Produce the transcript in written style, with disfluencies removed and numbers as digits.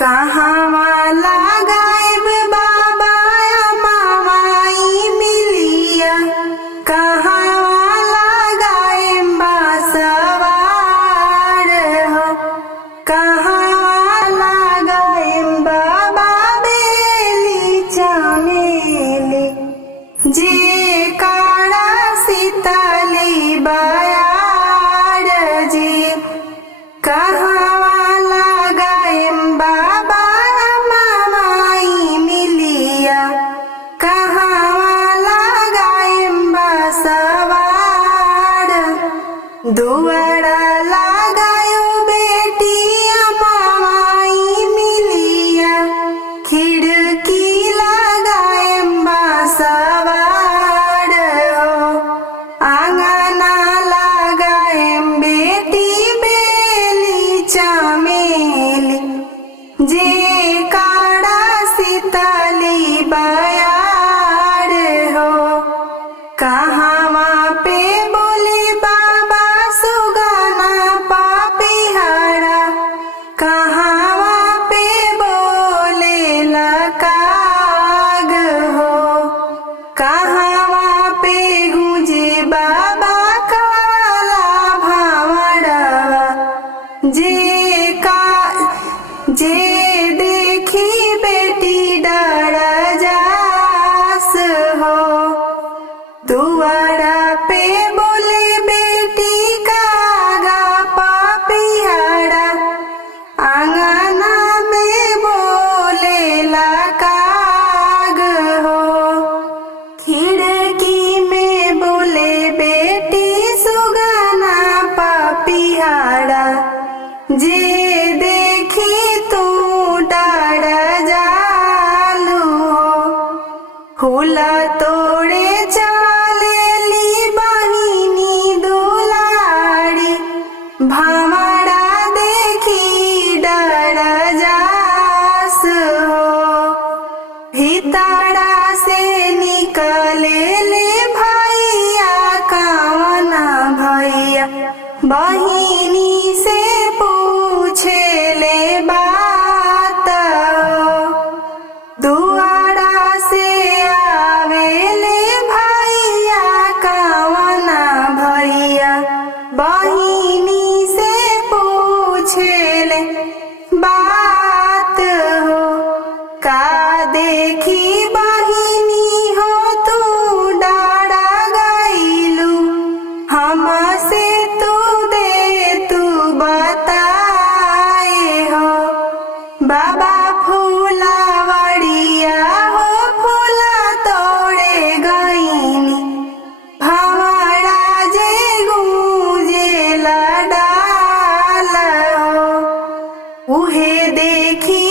कहवा लगाएब बाबा माई मिलिया, कहवा लगाएब बासवार हो, कहवा लगाएब बाबा बेली चमेली, जे काड़ा सीतली बयार जी, कहवा लगाएब बाबा माई मिलिया, कहवा लगाएब बासवार। दुआरा लगायो बेटिया माई मिलिया, खिड़की लगाएब बासवार हो, आंगना लगाएब बेटी बेली चमेली, जे काड़ा सीतली बयार हो। कहवा पे बोले बाबा सुगना पापिहारा, कहवा पे बोले लकाग हो, कहवा पे गूंजे बाबा काला भावड़वा, जे देखी बेटी डर जास हो। दुआरा पे बोले बेटी कागा पापिहारा, आंगना में बोले लकाग हो, खिड़की में बोले बेटी सुगना पापिहारा, जे देखी तू डर जालू हो। फूला तोड़े चलेली बहिनी दुलारी, भावड़ा देखी डर जास हो। भीतरा से निकले ले भैया कवना भैया, बहिनी से पूछे ले बात हो। दुआरा से आवेले भैया कवना भैया, बहिनी से पूछे ले बात हो। का देखी बहिनी हो तू डरा गईलू, हमसे तू बताए हो। बाबा फूलावड़िया हो फूला तोड़े गईनी, भावड़ा जे गूंजे डाल हो, उहे देखी